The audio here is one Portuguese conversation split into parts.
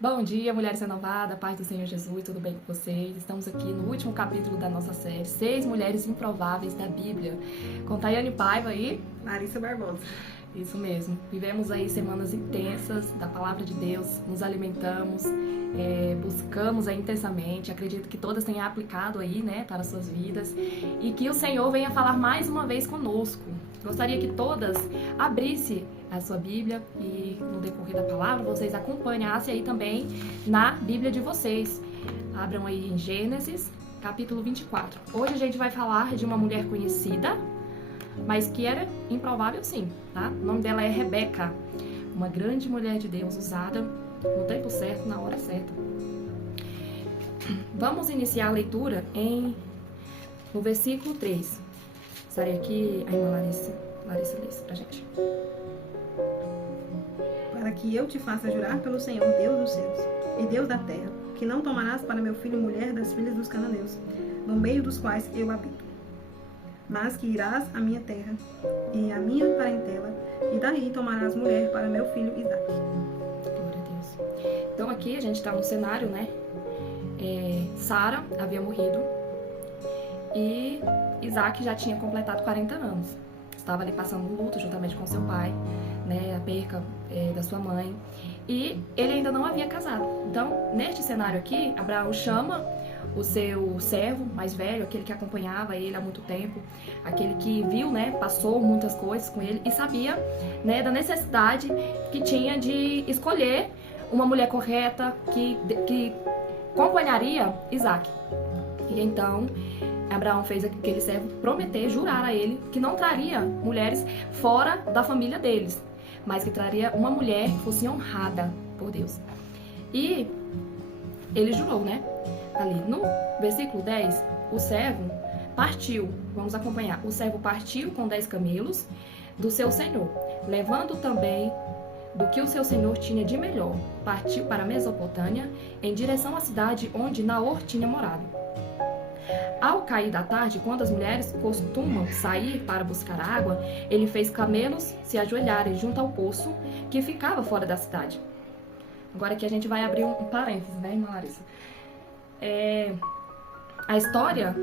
Bom dia, mulheres renovadas, paz do Senhor Jesus, tudo bem com vocês? Estamos aqui no último capítulo da nossa série, 6 Mulheres Improváveis da Bíblia, com Tayane Paiva e Larissa Barbosa. Isso mesmo, vivemos aí semanas intensas da Palavra de Deus, nos alimentamos, buscamos aí intensamente, acredito que todas tenham aplicado aí, né, para as suas vidas, e que o Senhor venha falar mais uma vez conosco. Gostaria que todas abrissem a sua Bíblia e no decorrer da palavra vocês acompanhassem aí também na Bíblia de vocês. Abram aí em Gênesis, capítulo 24. Hoje a gente vai falar de uma mulher conhecida, mas que era improvável sim, tá? O nome dela é Rebeca, uma grande mulher de Deus usada no tempo certo, na hora certa. Vamos iniciar a leitura no versículo 3. Estarei aqui, a irmã Larissa lê isso pra gente. Para que eu te faça jurar pelo Senhor, Deus dos céus e Deus da terra, que não tomarás para meu filho mulher das filhas dos cananeus, no meio dos quais eu habito, mas que irás à minha terra e à minha parentela, e daí tomarás mulher para meu filho Isaque. Glória a Deus. Então aqui a gente está no cenário, né? Sara havia morrido e Isaque já tinha completado 40 anos. Estava ali passando luto juntamente com seu pai, né? A perca da sua mãe. E ele ainda não havia casado. Então, neste cenário aqui, Abraão chama o seu servo mais velho, aquele que acompanhava ele há muito tempo, aquele que viu, né, passou muitas coisas com ele e sabia, né, da necessidade que tinha de escolher uma mulher correta que acompanharia Isaque. E então, Abraão fez aquele servo prometer, jurar a ele que não traria mulheres fora da família deles, mas que traria uma mulher que fosse honrada por Deus. E ele jurou, né? Ali no versículo 10, o servo partiu, vamos acompanhar, o servo partiu com 10 camelos do seu senhor, levando também do que o seu senhor tinha de melhor, partiu para a Mesopotâmia, em direção à cidade onde Naor tinha morado. Ao cair da tarde, quando as mulheres costumam sair para buscar água, ele fez camelos se ajoelharem junto ao poço que ficava fora da cidade. Agora aqui a gente vai abrir um parênteses, né, irmã Larissa? A história,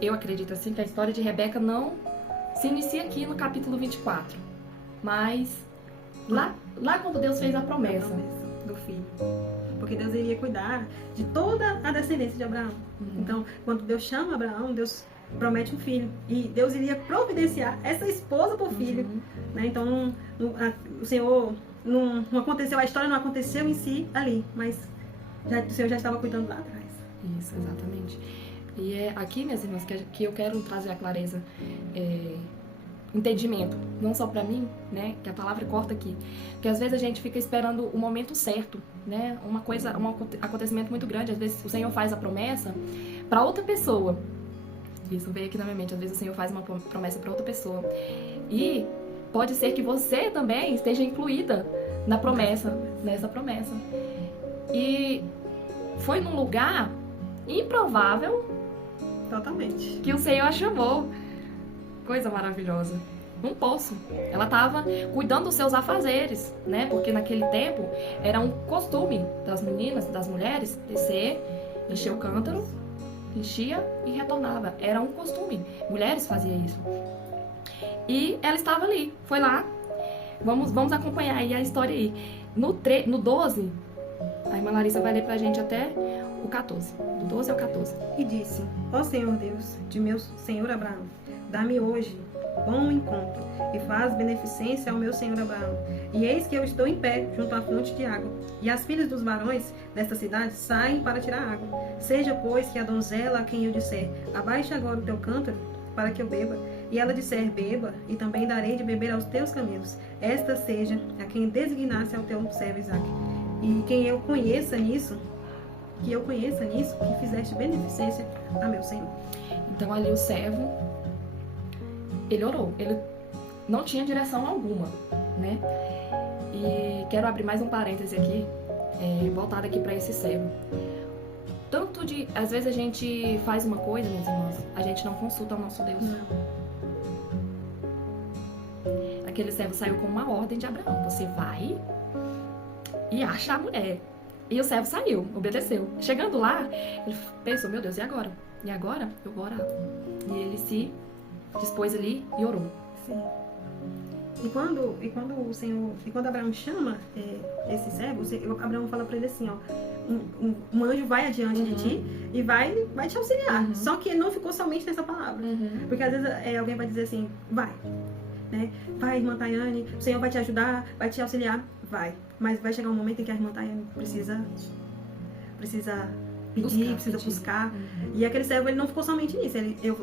eu acredito assim, que a história de Rebeca não se inicia aqui no capítulo 24, mas lá quando Deus fez a promessa Do filho. Porque Deus iria cuidar de toda a descendência de Abraão. Então, quando Deus chama Abraão, Deus promete um filho. E Deus iria providenciar essa esposa por filho. Né? Então, o Senhor não aconteceu, a história não aconteceu em si ali, mas o Senhor já estava cuidando lá atrás. Isso, exatamente. E é aqui, minhas irmãs, que eu quero trazer a clareza, entendimento, não só pra mim, né, que a palavra corta aqui, porque às vezes a gente fica esperando o momento certo, né, um acontecimento muito grande, às vezes o Senhor faz a promessa pra outra pessoa, isso veio aqui na minha mente, às vezes o Senhor faz uma promessa pra outra pessoa, e pode ser que você também esteja incluída nessa promessa, e foi num lugar improvável Totalmente. que o Senhor a chamou. Coisa maravilhosa. Um poço. Ela estava cuidando dos seus afazeres, né? Porque naquele tempo era um costume das meninas, das mulheres, descer, encher o cântaro, enchia e retornava. Era um costume. Mulheres faziam isso. E ela estava ali. Foi lá. Vamos acompanhar aí a história aí. No 12, a irmã Larissa vai ler pra gente até o 14. Do 12 ao 14. E disse: Ó Senhor Deus de meu senhor Abraão, dá-me hoje bom encontro e faz beneficência ao meu senhor Abraão. E eis que eu estou em pé junto à fonte de água. E as filhas dos varões desta cidade saem para tirar água. Seja, pois, que a donzela a quem eu disser: abaixa agora o teu cântaro para que eu beba, e ela disser: beba, e também darei de beber aos teus camelos. Esta seja a quem designasse ao teu servo Isaque. E quem eu conheça nisso, que fizeste beneficência a meu senhor. Então ali o servo, ele orou, ele não tinha direção alguma, né? E quero abrir mais um parêntese aqui, voltado aqui para esse servo. Às vezes a gente faz uma coisa, minhas irmãs, a gente não consulta o nosso Deus. Não. Aquele servo saiu com uma ordem de Abraão: você vai e acha a mulher. E o servo saiu, obedeceu. Chegando lá, ele pensou, meu Deus, e agora? E agora eu vou orar. E ele se dispôs ali e orou. Sim. E quando o Senhor, e quando Abraão chama esse servo, Abraão fala para ele assim, ó, um anjo vai adiante de ti e vai te auxiliar. Só que não ficou somente nessa palavra. Porque às vezes alguém vai dizer assim, vai, né? Vai, irmã Tayane, o Senhor vai te ajudar, vai te auxiliar, vai. Mas vai chegar um momento em que a irmã Tayane precisa pedir, precisa buscar. E aquele servo, ele não ficou somente nisso.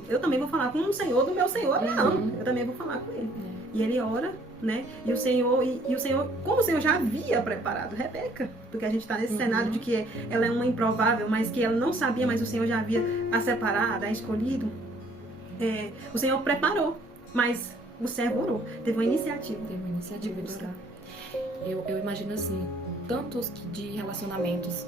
Eu também vou falar com o Senhor do meu Senhor Abraão. Eu também vou falar com ele. E ele ora, né? E o Senhor, como o Senhor já havia preparado Rebeca, porque a gente está nesse cenário de que ela é uma improvável, mas que ela não sabia, mas o Senhor já havia a separado, a escolhido. O Senhor preparou, mas o servo orou. Teve uma iniciativa. Teve uma iniciativa de orar. Eu imagino assim, tantos de relacionamentos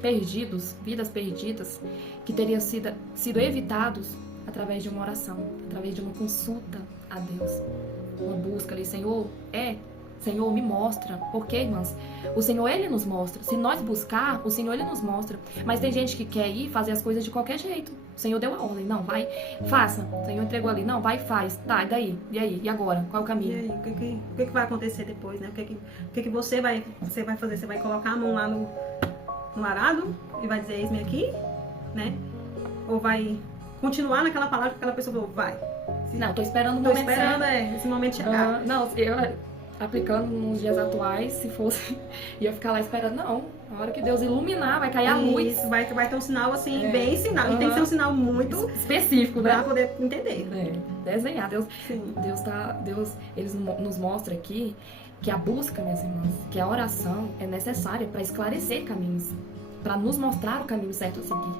perdidos, vidas perdidas, que teriam sido evitados através de uma oração, através de uma consulta a Deus, uma busca ali, Senhor, me mostra, porque, irmãs, o Senhor, Ele nos mostra, se nós buscar, o Senhor, Ele nos mostra, mas tem gente que quer ir fazer as coisas de qualquer jeito, o Senhor deu a ordem, não, vai, faça, o Senhor entregou ali, não, vai, faz, tá, e daí, e aí, e agora, qual é o caminho? E aí, o que vai acontecer depois, né, o que você vai fazer, você vai colocar a mão lá no arado e vai dizer, eis-me aqui, né, ou vai continuar naquela palavra que aquela pessoa falou, vai. Não, tô esperando o momento certo. Esse momento chegar. Não, eu aplicando nos dias atuais, se fosse, ia ficar lá esperando, não. Na hora que Deus iluminar, vai cair a luz. Isso, vai ter um sinal assim, bem sinal. E tem que ser um sinal muito específico, né? Pra poder entender. Desenhar. Deus, ele nos mostra aqui que a busca, minhas irmãs, que a oração é necessária para esclarecer caminhos, para nos mostrar o caminho certo a seguir,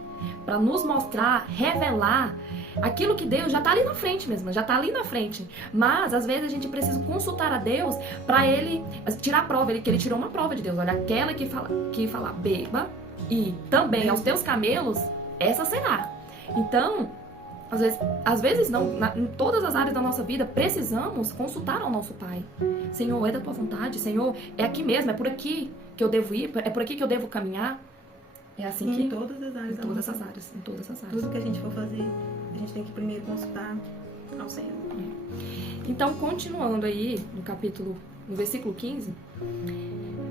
para nos mostrar, revelar aquilo que Deus já está ali na frente mesmo, já está ali na frente. Mas, às vezes, a gente precisa consultar a Deus para Ele tirar a prova, que Ele tirou uma prova de Deus. Olha, aquela que fala beba e também aos teus camelos, essa será. Então, às vezes não, em todas as áreas da nossa vida, precisamos consultar ao nosso Pai. Senhor, é da tua vontade? Senhor, é aqui mesmo, é por aqui que eu devo ir? É por aqui que eu devo caminhar? É assim que... Em todas as áreas. Em todas as áreas. Tudo que a gente for fazer, a gente tem que primeiro consultar ao Senhor. Então, continuando aí no versículo 15,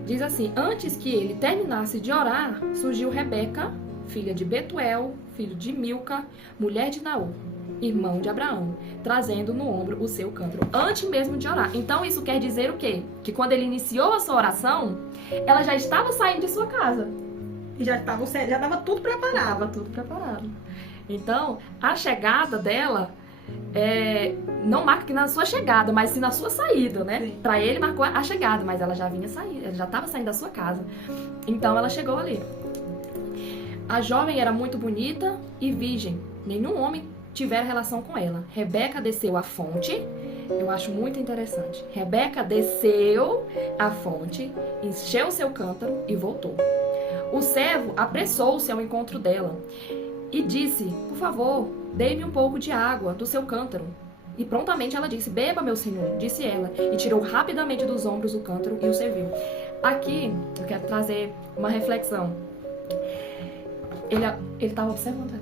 diz assim, antes que ele terminasse de orar, surgiu Rebeca, filha de Betuel, filho de Milca, mulher de Naor, irmão de Abraão, trazendo no ombro o seu cântaro, antes mesmo de orar. Então, isso quer dizer o quê? Que quando ele iniciou a sua oração, ela já estava saindo de sua casa. E já estava tudo preparado. Então, a chegada dela não marca que na sua chegada, mas sim na sua saída, né? Para ele marcou a chegada, mas ela já vinha sair, ela já estava saindo da sua casa. Então, ela chegou ali. A jovem era muito bonita e virgem. Nenhum homem tivera relação com ela. Rebeca desceu à fonte. Eu acho muito interessante. Rebeca desceu à fonte, encheu seu cântaro e voltou. O servo apressou-se ao encontro dela e disse, por favor, dê-me um pouco de água do seu cântaro. E prontamente ela disse, beba, meu senhor, disse ela, e tirou rapidamente dos ombros o cântaro e o serviu. Aqui, eu quero trazer uma reflexão. Ele estava observando ela.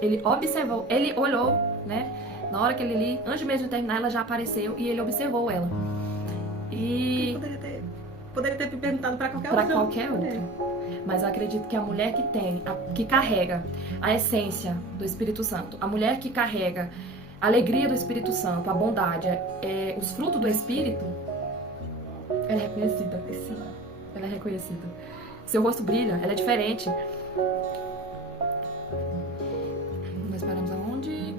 Ele observou, ele olhou, né? Na hora que ele li, antes mesmo de terminar, ela já apareceu e ele observou ela. E... Poderia ter perguntado para qualquer outra. Mas eu acredito que a mulher que carrega a essência do Espírito Santo, a mulher que carrega a alegria do Espírito Santo, a bondade, os frutos do Espírito, ela é reconhecida. Ela é reconhecida. Seu rosto brilha, ela é diferente. Nós paramos aonde?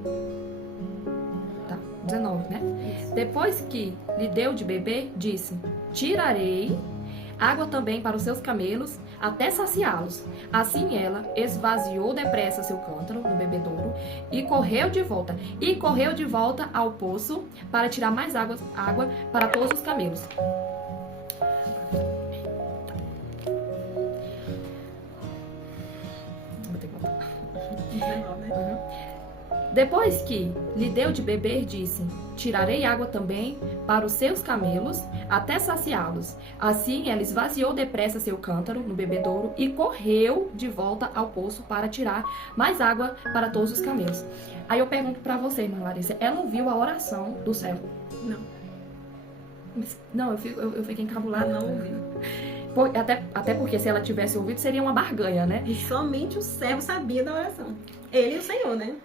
Tá, 19, né? Isso. Depois que lhe deu de beber, disse, tirarei água também para os seus camelos, até saciá-los. Assim ela esvaziou depressa seu cântaro no bebedouro e correu de volta ao poço para tirar mais água para todos os camelos. Vou ter que voltar. Depois que lhe deu de beber, disse, tirarei água também para os seus camelos, até saciá-los. Assim ela esvaziou depressa seu cântaro no bebedouro e correu de volta ao poço para tirar mais água para todos os camelos. Aí eu pergunto para você, irmã Larissa, ela ouviu a oração do servo? Não. Não, eu fiquei encabulada. Ela não ouviu. Até porque se ela tivesse ouvido, seria uma barganha, né? E somente o servo sabia da oração. Ele e o Senhor, né?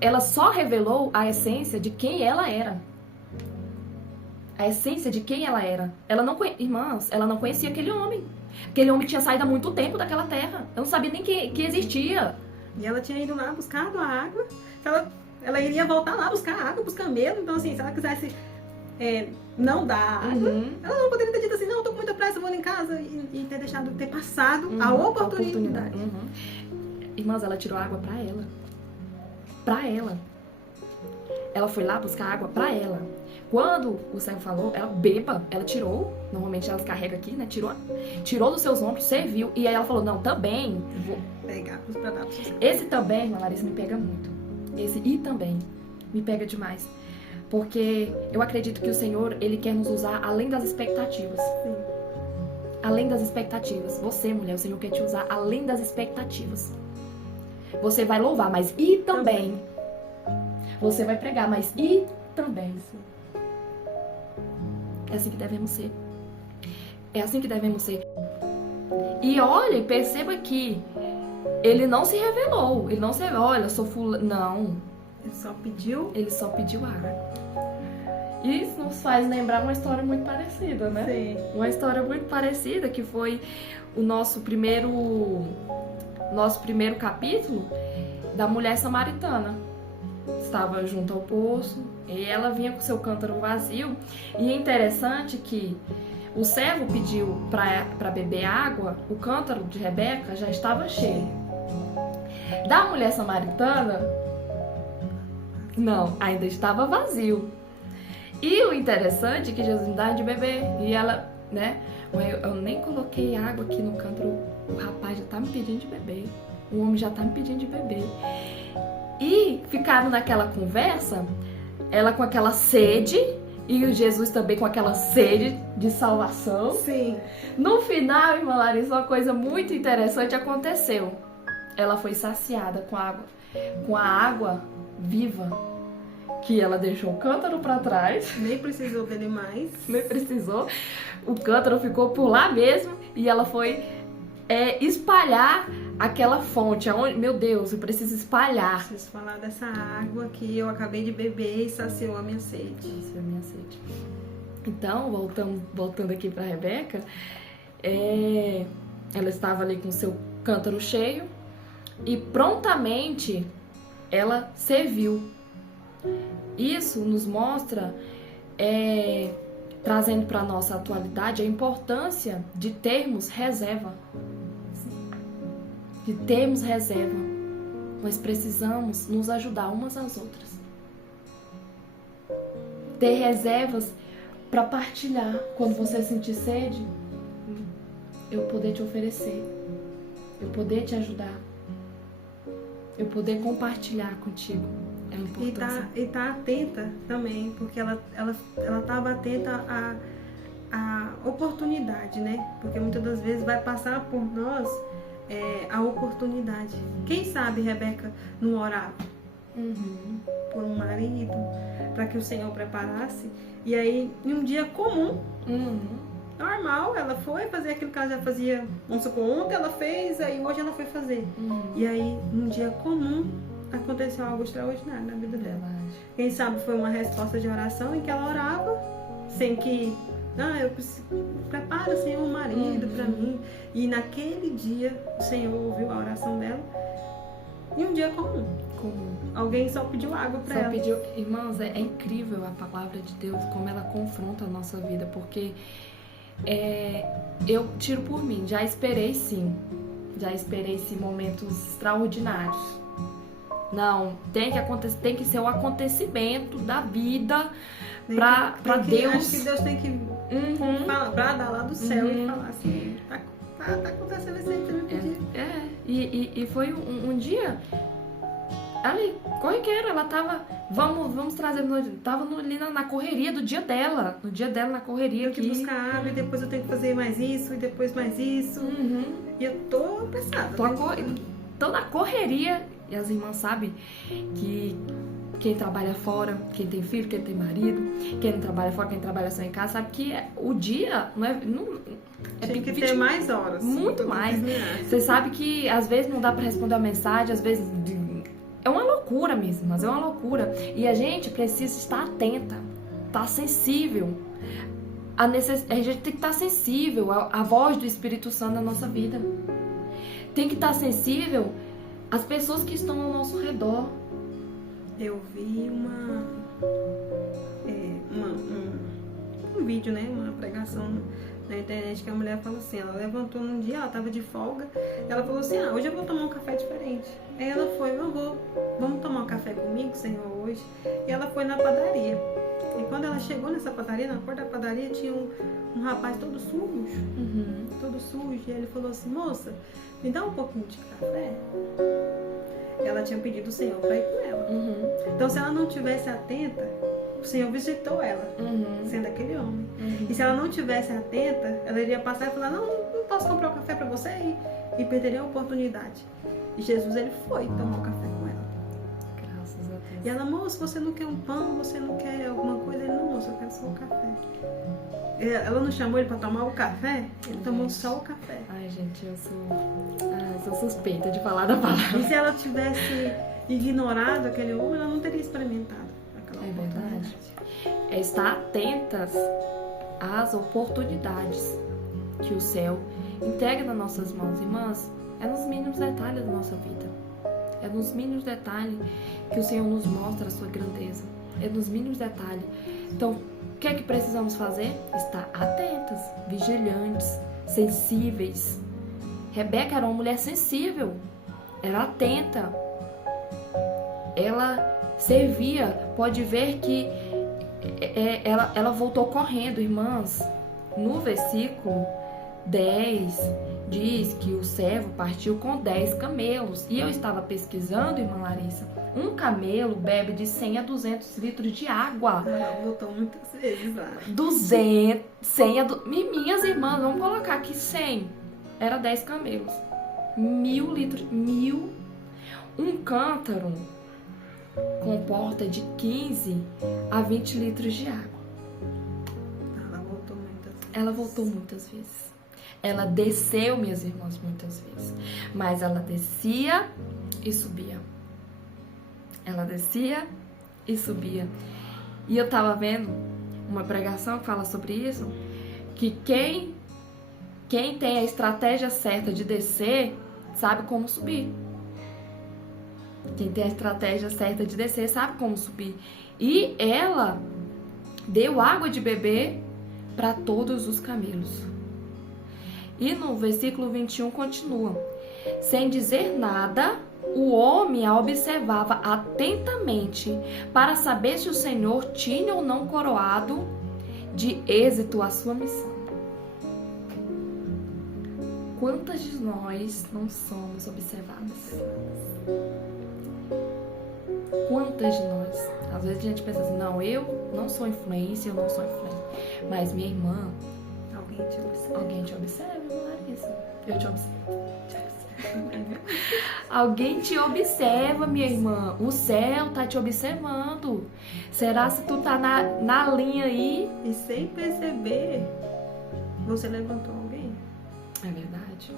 Ela só revelou a essência de quem ela era. A essência de quem ela era. Irmãs, ela não conhecia aquele homem. Aquele homem tinha saído há muito tempo daquela terra. Eu não sabia nem que existia. E ela tinha ido lá buscar a água. Ela iria voltar lá buscar água pros camelos. Então, assim, se ela quisesse não dar água, ela não poderia ter dito assim, não, eu tô com muita pressa, vou lá em casa. E ter passado a oportunidade. Irmãs, ela tirou água pra ela. Pra ela. Ela foi lá buscar água pra ela. Quando o servo falou, ela beba, ela tirou. Normalmente elas carregam aqui, né? Tirou dos seus ombros, serviu. E aí ela falou, não, também vou pegar pra dar pra você. Esse também, irmã Larissa, me pega muito. Esse e também me pega demais. Porque eu acredito que o Senhor, Ele quer nos usar além das expectativas. Sim. Além das expectativas. Você, mulher, o Senhor quer te usar além das expectativas. Você vai louvar, mas e também. Você vai pregar, mas e também. É assim que devemos ser. É assim que devemos ser. E olha, perceba que ele não se revelou. Ele não se revelou, olha, eu sou fulano. Não. Ele só pediu água. Isso nos faz lembrar uma história muito parecida, né? Sim. Uma história muito parecida, que foi o nosso primeiro capítulo da mulher samaritana. Estava junto ao poço e ela vinha com seu cântaro vazio. E é interessante que o servo pediu para beber água, o cântaro de Rebeca já estava cheio. Da mulher samaritana, não, ainda estava vazio. E o interessante é que Jesus me dá de beber. E ela, né, eu nem coloquei água aqui no cântaro, o rapaz já tá me pedindo de beber. O homem já tá me pedindo de beber. E ficaram naquela conversa, ela com aquela sede e o Jesus também com aquela sede de salvação. Sim. No final, irmã Larissa, uma coisa muito interessante aconteceu. Ela foi saciada com a água viva, que ela deixou o cântaro para trás. Nem precisou dele mais. Nem precisou. O cântaro ficou por lá mesmo e ela foi espalhar aquela fonte. Aonde, meu Deus, eu preciso espalhar. Preciso falar dessa água que eu acabei de beber e saciou a minha sede. Saciou a minha sede. Então, voltando aqui para Rebeca, ela estava ali com seu cântaro cheio e prontamente ela serviu. Isso nos mostra, trazendo para a nossa atualidade, a importância de termos reserva. De termos reserva. Nós precisamos nos ajudar umas às outras. Ter reservas para partilhar. Quando você sentir sede, eu poder te oferecer. Eu poder te ajudar. Eu poder compartilhar contigo. É a importância. E tá atenta também, porque ela estava atenta à oportunidade, né? Porque muitas das vezes vai passar por nós a oportunidade. Quem sabe Rebeca não orava por um marido, para que o Senhor preparasse. E aí, em um dia comum, normal, ela foi fazer aquilo que ela já fazia, vamos supor, ontem ela fez, aí hoje ela foi fazer. E aí, num dia comum, aconteceu algo extraordinário na vida dela. Quem sabe foi uma resposta de oração em que ela orava, sem que, eu preciso, prepara, Senhor, um marido para mim. E naquele dia, o Senhor ouviu a oração dela. E um dia comum. Alguém só pediu água para ela. Irmãos, é incrível a palavra de Deus, como ela confronta a nossa vida, porque eu tiro por mim, já esperei sim momentos extraordinários. Não, tem que ser um acontecimento da vida para Deus. Acho que Deus tem que falar, para dar lá do céu e falar assim, tá acontecendo isso aí que você me pediu. E foi um dia ali, corriqueira, ela tava, vamos trazer, tava ali na correria do dia dela, no dia dela na correria Eu que aqui. buscar água e depois eu tenho que fazer mais isso e depois mais isso. Uhum. E eu tô apressada. Tô na correria, e as irmãs sabem que quem trabalha fora, quem tem filho, quem tem marido, quem não trabalha fora, quem trabalha só em casa, sabe que o dia não é Tem que ter mais horas. Muito mais. Você sabe que às vezes não dá pra responder a mensagem, às vezes é uma loucura mesmo, mas é uma loucura. E a gente precisa estar atenta, estar sensível. A gente tem que estar sensível à voz do Espírito Santo na nossa vida. Tem que estar sensível às pessoas que estão ao nosso redor. Eu vi um vídeo, né? Uma pregação na internet que a mulher falou assim, ela levantou num dia, ela tava de folga, ela falou assim, hoje eu vou tomar um café diferente. Aí ela foi, vamos tomar um café comigo, Senhor, hoje? E ela foi na padaria. E quando ela chegou nessa padaria, na porta da padaria, tinha um rapaz todo sujo. Todo sujo. E ele falou assim, moça, me dá um pouquinho de café? Ela tinha pedido o Senhor para ir com ela. Então, se ela não tivesse atenta, o Senhor visitou ela, sendo aquele homem. E se ela não tivesse atenta, ela iria passar e falar, não posso comprar um café para você, e perderia a oportunidade. E Jesus, ele foi tomar o café com ela. Graças a Deus. E ela, moça, você não quer um pão, você não quer alguma coisa? Ele, não, moça, eu quero só o café. Ela não chamou ele para tomar o café? Ele tomou só o café. Ai, gente, eu sou suspeita de falar da palavra. E se ela tivesse ignorado aquele homem, ela não teria experimentado aquela oportunidade. É estar atentas às oportunidades que o céu entrega nas nossas mãos. Irmãs, é nos mínimos detalhes da nossa vida. É nos mínimos detalhes que o Senhor nos mostra a sua grandeza. É nos mínimos detalhes. Então, o que é que precisamos fazer? Estar atentas, vigilantes, sensíveis. Rebeca era uma mulher sensível, era atenta. Ela servia, pode ver que ela voltou correndo, irmãs. No versículo 10 diz que o servo partiu com 10 camelos. E eu estava pesquisando, irmã Larissa, um camelo bebe de 100 a 200 litros de água. Ela voltou muitas vezes lá. 200, 100 a... Minhas irmãs, vamos colocar aqui 100. Era 10 camelos. 1000 litros. 1000. Um cântaro comporta de 15 a 20 litros de água. Ela voltou muitas vezes. Ela voltou muitas vezes. Ela desceu, minhas irmãs, muitas vezes. Mas ela descia e subia. Ela descia e subia. E eu tava vendo uma pregação que fala sobre isso, que quem tem a estratégia certa de descer, sabe como subir. Quem tem a estratégia certa de descer, sabe como subir. E ela deu água de beber para todos os camelos. E no versículo 21 continua. Sem dizer nada, o homem a observava atentamente para saber se o Senhor tinha ou não coroado de êxito a sua missão. Quantas de nós não somos observadas? Quantas de nós? Às vezes a gente pensa assim, não, eu não sou influência, eu não sou influência. Mas minha irmã, alguém te observa, Larissa. Eu te observo. Alguém te observa, minha irmã. O céu tá te observando. Será se tu tá na linha aí? E sem perceber, você levantou alguém. É verdade.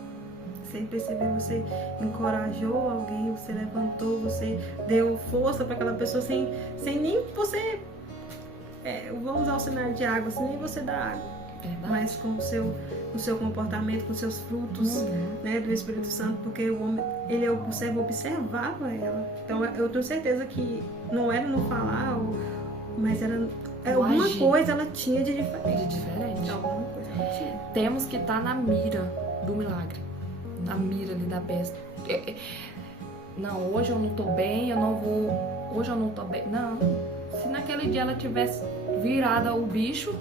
Sem perceber, você encorajou alguém, você levantou, você deu força para aquela pessoa sem nem você... vamos usar o cenário de água, sem nem você dar água. Verdade. Mas com o seu comportamento, com os seus frutos, né, do Espírito Santo, porque o homem, ele observava ela. Então eu tenho certeza que não era no falar, mas era alguma agir. Coisa ela tinha de diferente. Alguma coisa ela tinha. Temos que estar na mira do milagre, na mira ali da besta. Não, hoje eu não tô bem, hoje eu não tô bem. Não, se naquele dia ela tivesse virado o bicho,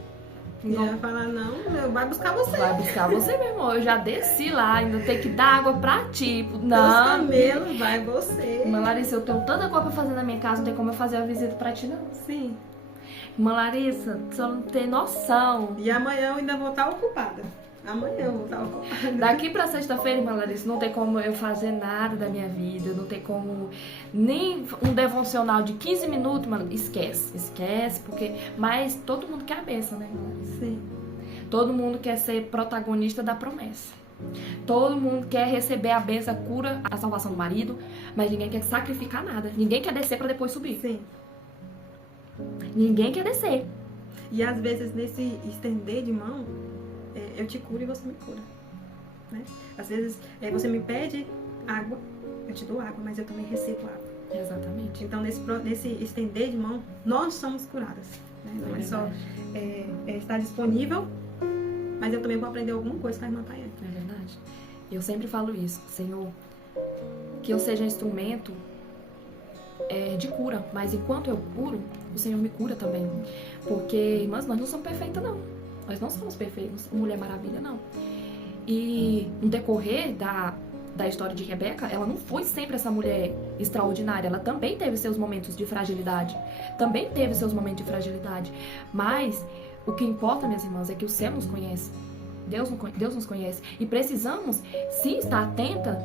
E ela fala, não, vai buscar você. Vai buscar você, meu irmão. Eu já desci lá, ainda tem que dar água pra ti. Os Não. camelos, vai você. Irmã Larissa, eu tenho tanta coisa pra fazer na minha casa, não tem como eu fazer a visita pra ti, não. Sim. Irmã Larissa, você não tem noção. E amanhã eu ainda vou estar ocupada. Amanhã eu vou estar ocupada. Daqui pra sexta-feira, irmã Larissa, não tem como eu fazer nada da minha vida, não tem como nem um devocional de 15 minutos, mano. Esquece, porque... Mas todo mundo quer a bênção, né, irmã Larissa? Sim. Todo mundo quer ser protagonista da promessa. Todo mundo quer receber a bênção, a cura, a salvação do marido, mas ninguém quer sacrificar nada. Ninguém quer descer pra depois subir. Sim. Ninguém quer descer. E às vezes nesse estender de mão, eu te curo e você me cura. Né? Às vezes você me pede água, eu te dou água, mas eu também recebo água. Exatamente. Então nesse estender de mão, nós somos curadas. Né? Não é só estar disponível, mas eu também vou aprender alguma coisa com a irmã Tayane. É verdade. Eu sempre falo isso, Senhor, que eu seja instrumento de cura, mas enquanto eu curo, o Senhor me cura também. Porque, irmãs, nós não somos perfeitas, não. Nós não somos perfeitos, Mulher Maravilha, não. E no decorrer da história de Rebeca, ela não foi sempre essa mulher extraordinária. Ela também teve seus momentos de fragilidade. Mas o que importa, minhas irmãs, é que o céu nos conhece. Deus nos conhece. E precisamos, sim, estar atenta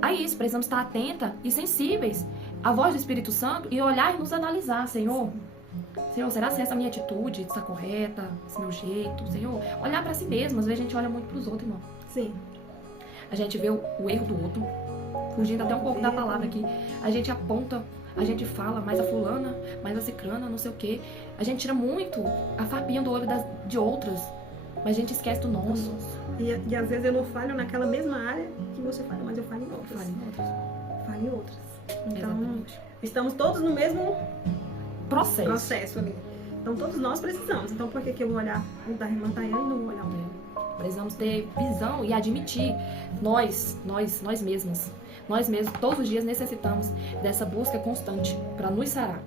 a isso. Precisamos estar atenta e sensíveis à voz do Espírito Santo e olhar e nos analisar, Senhor. Senhor, será que essa minha atitude está correta? Esse meu jeito? Senhor, olhar para si mesmo. Às vezes a gente olha muito para os outros, irmão. Sim. A gente vê o erro do outro, fugindo até um pouco da palavra aqui. A gente aponta, a gente fala, mais a fulana, mais a cicrana, não sei o quê. A gente tira muito a farpinha do olho de outras, mas a gente esquece do nosso. E às vezes eu não falho naquela mesma área que você falha, mas eu falho em outras. Falho em outras. Então, exatamente. Estamos todos no mesmo processo ali. Então, todos nós precisamos. Então, por que eu vou olhar o da irmã Tayane e não vou olhar o meu? Precisamos ter visão e admitir, nós mesmos, todos os dias necessitamos dessa busca constante para nos sarar.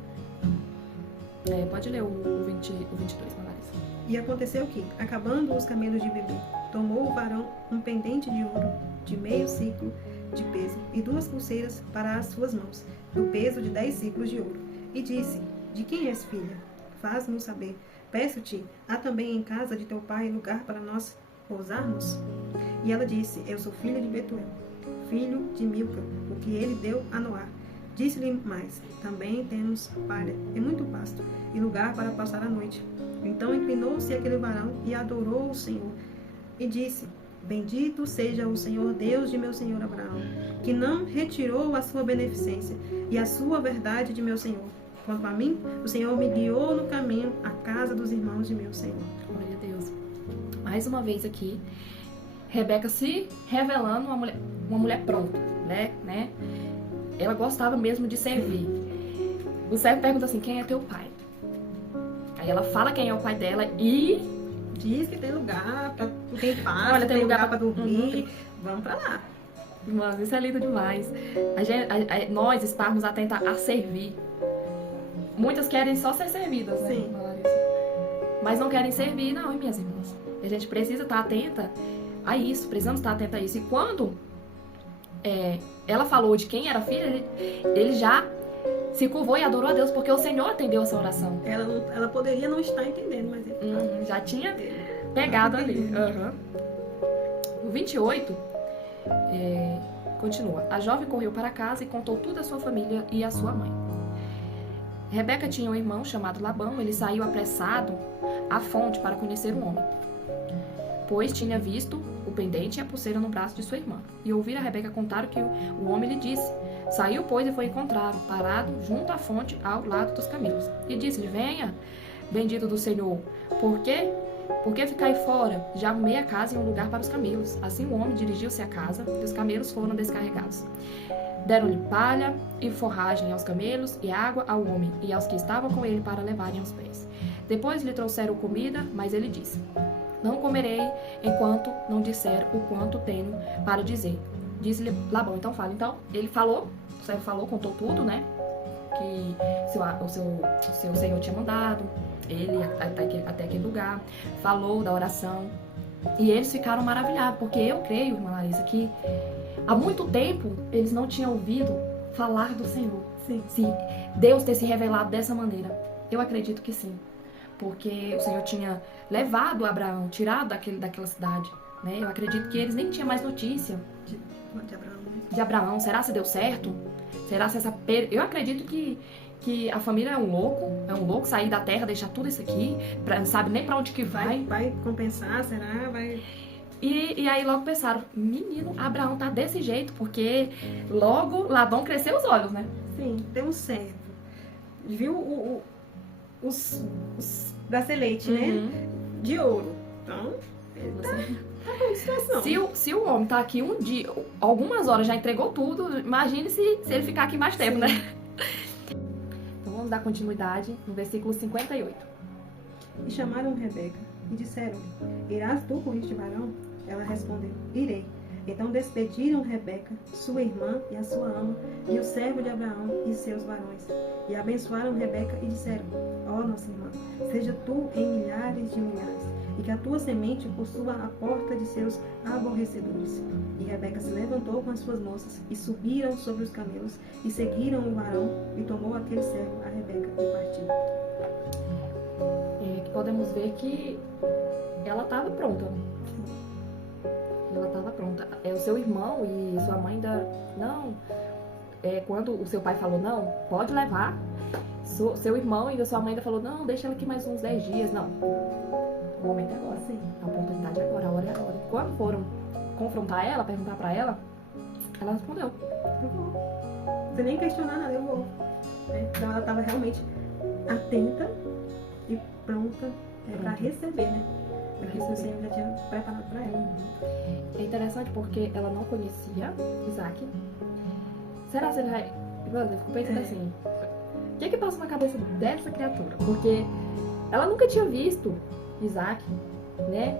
Pode ler o 22, Larissa. E aconteceu que, acabando os camelos de beber, tomou o varão um pendente de ouro de meio ciclo de peso e 2 pulseiras para as suas mãos, do peso de 10 ciclos de ouro. E disse, de quem és filha? Faz-nos saber. Peço-te, há também em casa de teu pai lugar para nós pousarmos? E ela disse, eu sou filha de Betuel, filho de Milca, o que ele deu a Noá. Disse-lhe mais, também temos palha e muito pasto, e lugar para passar a noite. Então inclinou-se aquele varão e adorou o Senhor, e disse, bendito seja o Senhor Deus de meu senhor Abraão, que não retirou a sua beneficência e a sua verdade de meu senhor. Quanto a mim, o Senhor me guiou no caminho à casa dos irmãos de meu Senhor. Glória a Deus. Mais uma vez aqui, Rebeca se revelando uma mulher pronta, né? Ela gostava mesmo de servir. O servo pergunta assim, quem é teu pai? Aí ela fala quem é o pai dela e... diz que tem lugar, tem paz, olha, tem lugar para dormir, vamos para lá. Mas isso é lindo demais. Nós estarmos atentos a servir. Muitas querem só ser servidas, né? Sim. Mas não querem servir, não, minhas irmãs. A gente precisa estar atenta a isso, precisamos estar atenta a isso. E quando ela falou de quem era filha, ele já se curvou e adorou a Deus, porque o Senhor atendeu essa oração. Ela poderia não estar entendendo, mas ele já tinha pegado ali. No 28, continua. A jovem correu para casa e contou tudo à sua família e à sua mãe. Rebeca tinha um irmão chamado Labão. Ele saiu apressado à fonte para conhecer o homem, pois tinha visto o pendente e a pulseira no braço de sua irmã. E ouvira Rebeca contar o que o homem lhe disse. Saiu, pois, e foi encontrá-lo, parado junto à fonte, ao lado dos camelos. E disse-lhe, venha, bendito do Senhor, por que ficai fora? Já arrumei a casa e um lugar para os camelos. Assim o homem dirigiu-se à casa, e os camelos foram descarregados. Deram-lhe palha e forragem aos camelos, e água ao homem, e aos que estavam com ele para levarem aos pés. Depois lhe trouxeram comida, mas ele disse, não comerei enquanto não disser o quanto tenho para dizer. Disse-lhe Labão, então fala. Então, ele falou, o servo falou, contou tudo, né? que o seu Senhor tinha mandado ele até aquele lugar, falou da oração. E eles ficaram maravilhados, porque eu creio, irmã Larissa, que há muito tempo eles não tinham ouvido falar do Senhor. Sim. Se Deus ter se revelado dessa maneira. Eu acredito que sim. Porque o Senhor tinha levado Abraão, tirado daquela cidade. Né? Eu acredito que eles nem tinham mais notícia de Abraão. Será se deu certo? Será se essa... Eu acredito que a família é um louco sair da terra, deixar tudo isso aqui, não sabe nem pra onde que vai. Vai compensar, será? E aí logo pensaram, menino, Abraão tá desse jeito, porque logo Labão cresceu os olhos, né? Sim, tem um servo. Viu os braceletes, né? De ouro. Então, tá com situação. Se o homem tá aqui um dia, algumas horas já entregou tudo, imagine se ele ficar aqui mais tempo, Sim. né? Então vamos dar continuidade no versículo 58. E chamaram Rebeca e disseram-lhe, irás tu com este varão? Ela respondeu, irei. Então despediram Rebeca, sua irmã e a sua ama, e o servo de Abraão e seus varões. E abençoaram Rebeca e disseram, ó nossa irmã, seja tu em milhares de milhares, e que a tua semente possua a porta de seus aborrecedores. E Rebeca se levantou com as suas moças, e subiram sobre os camelos, e seguiram o varão, e tomou aquele servo a Rebeca e partiu. Podemos ver que ela estava pronta. Ela estava pronta. O seu irmão e sua mãe ainda não. Quando o seu pai falou não, pode levar. Seu irmão e sua mãe ainda falou não, deixa ela aqui mais uns 10 dias. Não. O momento é agora. Sim. A oportunidade é agora, a hora é agora. Quando foram confrontar ela, perguntar pra ela, ela respondeu. Eu vou. Sem nem questionar nada, eu vou. Então ela estava realmente atenta e pronta para receber, né? Porque o Senhor já tinha preparado para ela. É interessante porque ela não conhecia Isaac. Será que ele vai... Eu fico pensando assim, o que passa na cabeça dessa criatura? Porque ela nunca tinha visto Isaac, né?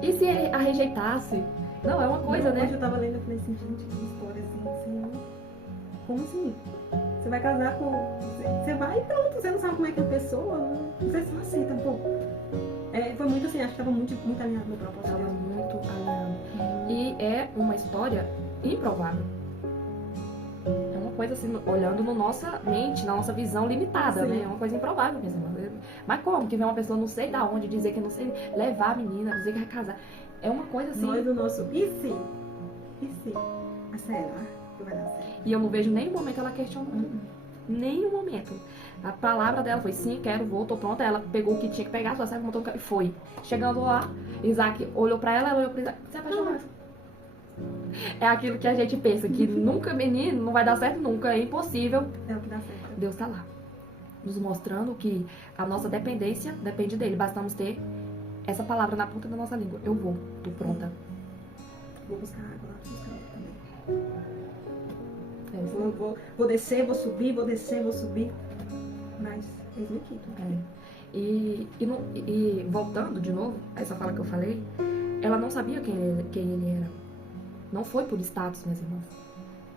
E se ele a rejeitasse? Não, é uma coisa, né? Hoje eu tava lendo, eu falei assim, gente, que história assim, como assim? Você vai casar com... Você vai e pronto, você não sabe como é que é a pessoa, não sei se não aceita, pô. Foi muito assim, acho que tava muito alinhado no propósito. Tava muito alinhado. E é uma história improvável. É uma coisa assim, olhando na nossa mente, na nossa visão limitada, Sim. né? É uma coisa improvável mesmo. Mas como que vem uma pessoa não sei da onde dizer que não sei levar a menina, dizer que vai casar? É uma coisa assim. Nós do nosso, e se? Mas será que vai dar certo? E eu não vejo nenhum momento ela questionando. Nenhum momento. A palavra dela foi sim, quero, vou, tô pronta. Ela pegou o que tinha que pegar, só sabe, montou e foi. Chegando lá, Isaac olhou pra ela olhou pra Isaac. Você é apaixonado? É aquilo que a gente pensa, que nunca, menino, não vai dar certo nunca, é impossível. É o que dá certo. Deus tá lá, nos mostrando que a nossa dependência depende dele. Bastamos ter essa palavra na ponta da nossa língua. Eu vou, tô pronta. Vou buscar água lá, buscar água também. Vou descer, vou subir, vou descer, vou subir. Mas eis-me aqui. E voltando de novo a essa fala que eu falei, ela não sabia quem ele era. Não foi por status, minhas irmãs,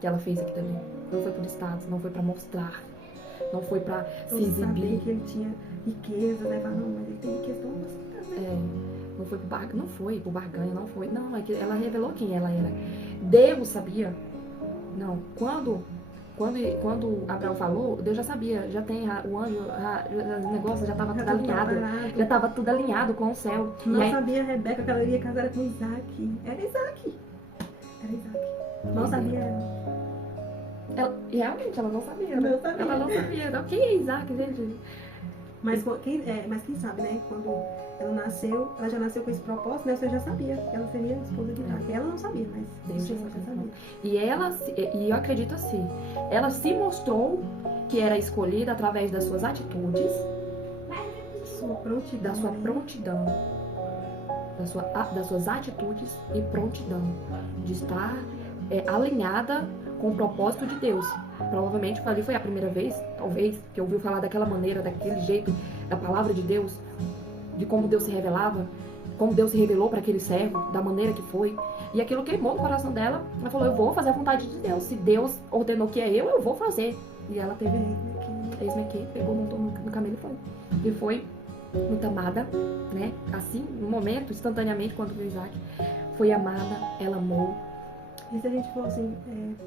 que ela fez aqui também. Não foi por status, não foi pra mostrar, não foi pra se exibir. Sabia que ele tinha riqueza, né? Não, mas ele tem riqueza, então não foi por barganha, não foi por barganha, não foi. Não, é que ela revelou quem ela era. Deus sabia. Não, quando Abraão falou, Deus já sabia, já tem o anjo, o negócio já estava tudo alinhado. Já estava tudo alinhado com o céu. Não sabia a Rebeca que ela ia casar com Isaac. Era Isaac. Não sabia ela. Realmente, ela não sabia. Não sabia. Ela não sabia. Quem é Isaac, gente? Mas quem sabe, né? Quando ela nasceu, ela já nasceu com esse propósito, né? Você já sabia que ela seria a esposa de Isaac. Ela não sabia, mas Deus já sabia. E eu acredito assim, ela se mostrou que era escolhida através das suas atitudes, da sua prontidão, das suas atitudes e prontidão, de estar alinhada com o propósito de Deus. Provavelmente ali foi a primeira vez, talvez, que ouviu falar daquela maneira, daquele jeito, da palavra de Deus, de como Deus se revelava, como Deus se revelou para aquele servo, da maneira que foi. E aquilo queimou no coração dela. Ela falou, eu vou fazer a vontade de Deus. Se Deus ordenou que é eu vou fazer. E ela teve ex-meque, pegou, montou no camelo e foi. E foi muito amada, né? Assim, no momento, instantaneamente, quando viu Isaac, foi amada, ela amou. E se a gente for assim,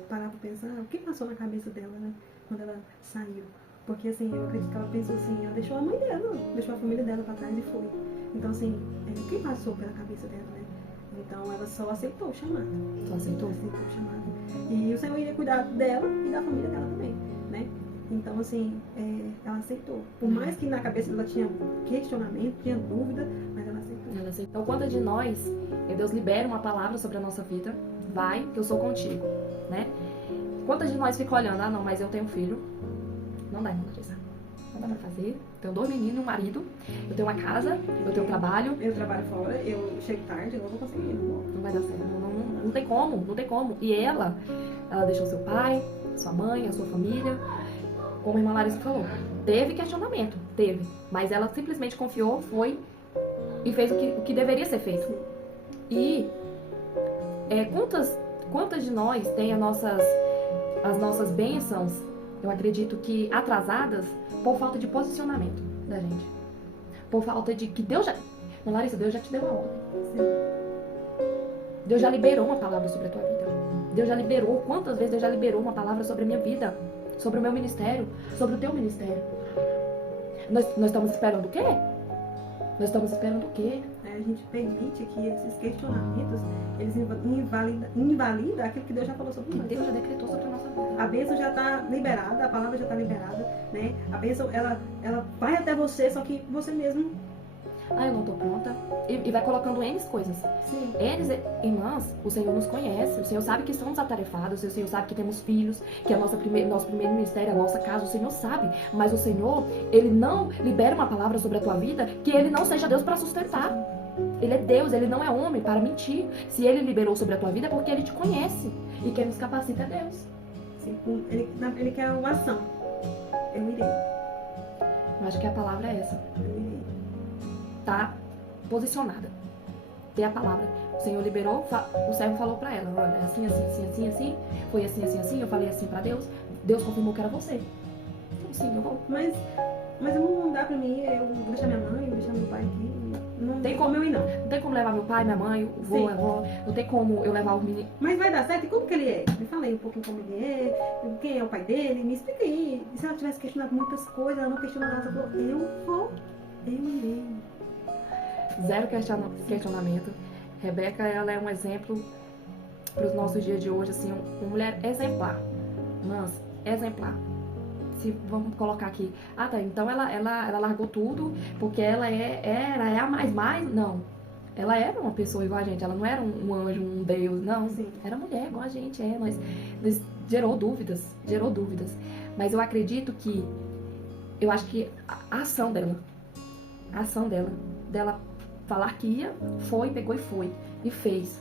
parar pra pensar, o que passou na cabeça dela, né? Quando ela saiu. Porque assim, eu acredito que ela pensou assim, ela deixou a mãe dela, deixou a família dela pra trás e foi. Então assim, o que passou pela cabeça dela, né? Então ela só aceitou o chamado. Só aceitou? Aceitou o chamado. E o Senhor iria cuidar dela e da família dela também, né? Então assim, ela aceitou. Por mais que na cabeça dela tinha questionamento, tinha dúvida, mas ela aceitou. Ela aceitou. Então, quantas de nós, Deus libera uma palavra sobre a nossa vida, vai, que eu sou contigo, né? Quantas de nós ficam olhando, não, mas eu tenho filho, não dá, irmã Larissa, não dá pra fazer, tenho 2 meninos e um marido, eu tenho uma casa, eu tenho trabalho. Eu trabalho fora, eu chego tarde, eu não vou conseguir, não vai dar certo, não tem como, não tem como. E ela deixou seu pai, sua mãe, a sua família, como a irmã Larissa falou, teve questionamento, teve, mas ela simplesmente confiou, foi e fez o que deveria ser feito. E quantas de nós tem as nossas bênçãos, eu acredito que atrasadas, por falta de posicionamento da gente. Por falta de que Deus já... Não, Larissa, Deus já te deu a ordem. Deus já liberou uma palavra sobre a tua vida. Deus já liberou, quantas vezes Deus já liberou uma palavra sobre a minha vida, sobre o meu ministério, sobre o teu ministério. Nós estamos esperando o quê? Nós estamos esperando o quê? A gente permite que esses questionamentos, eles invalidam aquilo que Deus já falou sobre nós. Que Deus já decretou sobre a nossa vida. A bênção já está liberada, a palavra já está liberada, né? A bênção, ela vai até você, só que você mesmo... eu não tô pronta. E vai colocando N coisas. Sim. Irmãs, o Senhor nos conhece, o Senhor sabe que estamos atarefados, o Senhor sabe que temos filhos, que é nosso primeiro ministério, a nossa casa, o Senhor sabe. Mas o Senhor, Ele não libera uma palavra sobre a tua vida que Ele não seja Deus para sustentar. Ele é Deus, Ele não é homem para mentir. Se Ele liberou sobre a tua vida é porque Ele te conhece. E quem nos capacita é Deus. Sim, ele quer uma ação. Eu irei. Eu acho que a palavra é essa. Eu irei. Tá posicionada. Ter a palavra. O Senhor liberou, o servo falou pra ela, olha, assim, foi assim, eu falei assim pra Deus, Deus confirmou que era você. Então sim, eu vou. Mas não dá pra mim, eu vou deixar minha mãe, eu vou deixar meu pai aqui. Não tem como eu ir, não. Não tem como levar meu pai, minha mãe, o vô, a avó, não tem como eu levar o menino. Mas vai dar certo? E como que ele é? Me fala aí um pouquinho como ele é, quem é o pai dele, me explica aí. E se ela tivesse questionado muitas coisas, ela não questionou nada, ela falou, eu irei. Zero questionamento. Rebeca, ela é um exemplo para os nossos dias de hoje, assim, uma mulher exemplar. Mas, exemplar. Se vamos colocar aqui, tá, então ela largou tudo, porque ela é a mais, não. Ela era uma pessoa igual a gente, ela não era um anjo, um Deus, não. Sim. Era mulher igual a gente, nós gerou dúvidas. Mas eu acredito que, eu acho que a ação dela falar que ia, foi, pegou e foi, e fez.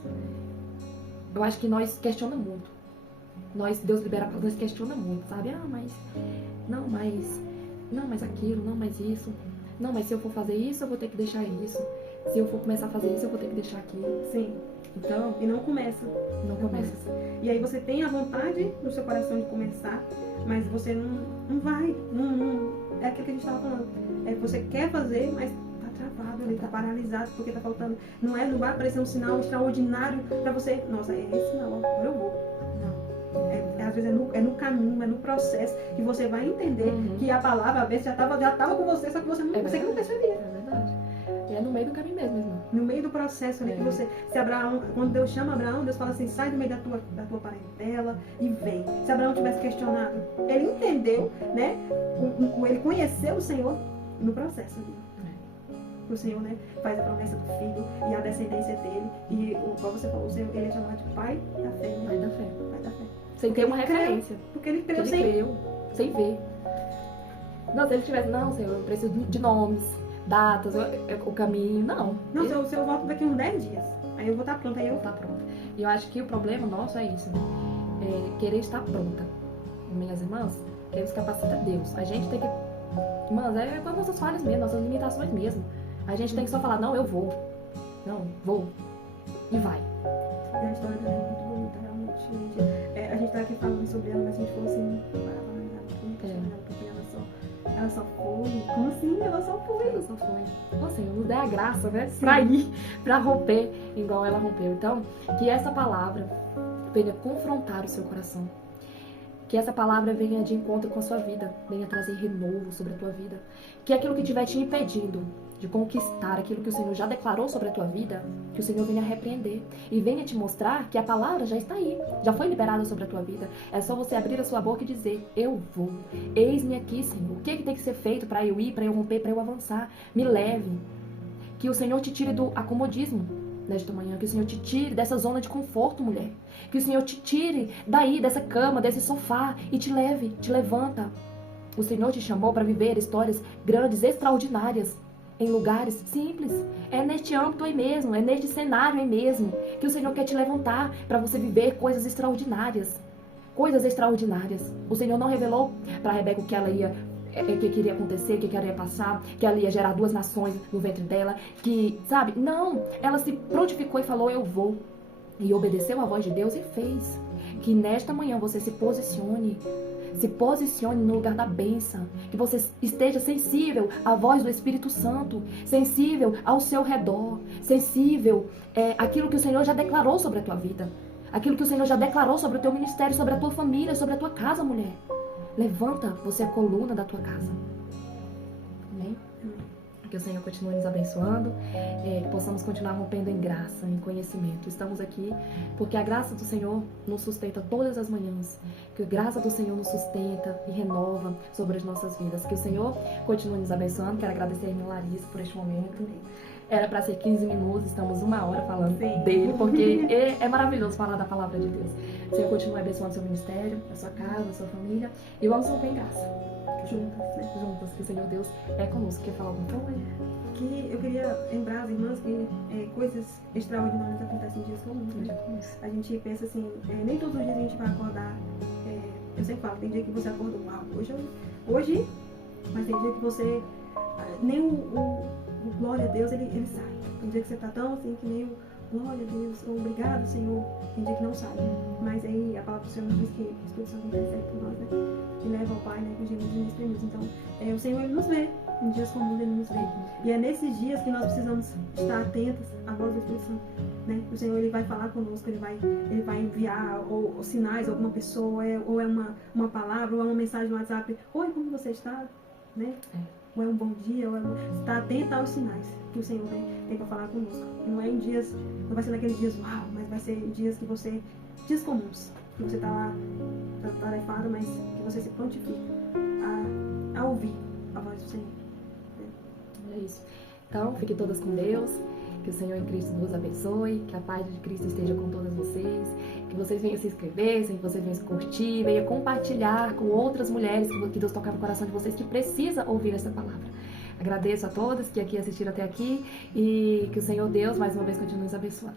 Eu acho que nós questionamos muito. Deus libera, nós questiona muito, sabe? Não, mas aquilo, não, mas isso. Não, mas se eu for fazer isso, eu vou ter que deixar isso. Se eu for começar a fazer isso, eu vou ter que deixar aquilo. Sim. Então, e não começa. Não começa. E aí você tem a vontade no seu coração de começar, mas você não vai. Não, é aquilo que a gente estava falando. Você quer fazer, mas tá travado ali, tá paralisado, porque tá faltando. Não vai aparecer um sinal extraordinário pra você. Nossa, é esse sinal, agora eu vou. Às vezes é no caminho, é no processo que você vai entender que a palavra, às vezes, já tava com você, só que você não percebia. É verdade. E é no meio do caminho mesmo, irmão. No meio do processo ali que você... Se Abraão, quando Deus chama Abraão, Deus fala assim, sai do meio da tua parentela e vem. Se Abraão tivesse questionado, ele entendeu, né? Ele conheceu o Senhor no processo ali. O Senhor, né, faz a promessa do filho e a descendência dele. E, como você falou, o Senhor, ele é chamado de pai da fé. Né? Pai da fé. Pai da fé. Sem ter uma referência. Porque ele creu sem ver. Não, se ele tivesse, não, Senhor, eu preciso de nomes, datas, o caminho, não. Não, se eu volto daqui uns 10 dias, aí eu vou estar pronta, aí eu vou estar pronta. E eu acho que o problema nosso é isso, né? Querer estar pronta. Minhas irmãs, quem nos capacita é Deus. A gente tem que... Irmãs, é com as nossas falhas mesmo, nossas limitações mesmo. A gente tem que só falar, não, eu vou. Não, vou. E vai. A história dela é muito bonita, realmente. A gente tá aqui falando sobre ela, mas se a gente for assim, parar pra analisar, porque ela só foi. Como assim? Ela só foi. Ela só foi. Ô Senhor, nos dê a graça, né? Pra ir, pra romper igual ela rompeu. Então, que essa palavra venha confrontar o seu coração. Que essa palavra venha de encontro com a sua vida, venha trazer renovo sobre a tua vida. Que aquilo que estiver te impedindo de conquistar aquilo que o Senhor já declarou sobre a tua vida, que o Senhor venha repreender e venha te mostrar que a palavra já está aí, já foi liberada sobre a tua vida. É só você abrir a sua boca e dizer: eu vou, eis-me aqui, Senhor. O que tem que ser feito para eu ir, para eu romper, para eu avançar? Me leve. Que o Senhor te tire do acomodismo nesta manhã, que o Senhor te tire dessa zona de conforto, mulher. Que o Senhor te tire daí, dessa cama, desse sofá e te leve, te levanta. O Senhor te chamou para viver histórias grandes, extraordinárias, em lugares simples. É neste âmbito aí mesmo, é neste cenário aí mesmo, que o Senhor quer te levantar para você viver coisas extraordinárias. Coisas extraordinárias. O Senhor não revelou para Rebeca o que ela ia, que queria acontecer, que ela ia passar, que ela ia gerar 2 nações no ventre dela, que, sabe? Não, ela se prontificou e falou: eu vou. E obedeceu a voz de Deus e fez. Que nesta manhã você se posicione no lugar da bênção, que você esteja sensível à voz do Espírito Santo, sensível ao seu redor, sensível àquilo que o Senhor já declarou sobre a tua vida, aquilo que o Senhor já declarou sobre o teu ministério, sobre a tua família, sobre a tua casa, mulher. Levanta, você é a coluna da tua casa. Amém? Que o Senhor continue nos abençoando, que possamos continuar rompendo em graça, em conhecimento. Estamos aqui porque a graça do Senhor nos sustenta todas as manhãs, que a graça do Senhor nos sustenta e renova sobre as nossas vidas. Que o Senhor continue nos abençoando. Quero agradecer a irmã Larissa por este momento. Era para ser 15 minutos, estamos 1 hora falando dele, porque é maravilhoso falar da palavra de Deus. O Senhor continue abençoando seu ministério, a sua casa, a sua família, e vamos romper em graça. Juntas, que o Senhor Deus é conosco. Quer falar alguma coisa? Que eu queria lembrar as irmãs que coisas extraordinárias acontecem em dias comuns, né? A gente pensa assim, nem todos os dias a gente vai acordar. Eu sempre falo, tem dia que você acorda, uau, hoje, mas tem dia que você, nem o glória a Deus, ele sai. Tem dia que você tá tão assim que nem o glória a Deus, obrigado, Senhor. Tem dia que não sai. Mas aí a palavra do Senhor nos diz que o Espírito Santo intercede por nós, né? E leva ao Pai, né? Com gemidos inesprimidos. Então, o Senhor, ele nos vê. Em dias comuns, ele nos vê. E é nesses dias que nós precisamos estar atentos à voz do Espírito Santo, né? O Senhor, ele vai falar conosco, ele vai enviar ou sinais a alguma pessoa, ou é uma palavra, ou é uma mensagem no WhatsApp. Oi, como você está? Né? Ou é um bom dia, ou está atento aos sinais que o Senhor tem para falar conosco. E não é em dias, não vai ser naqueles dias uau, mas vai ser em dias dias comuns, que você está lá tarefado, mas que você se prontifica a ouvir a voz do Senhor. É isso. Então, fiquem todas com Deus. Que o Senhor em Cristo nos abençoe, que a paz de Cristo esteja com todas vocês, que vocês venham se inscrever, que vocês venham se curtir, venham compartilhar com outras mulheres que Deus tocar no coração de vocês que precisa ouvir essa palavra. Agradeço a todas que aqui assistiram até aqui e que o Senhor Deus mais uma vez continue nos abençoando.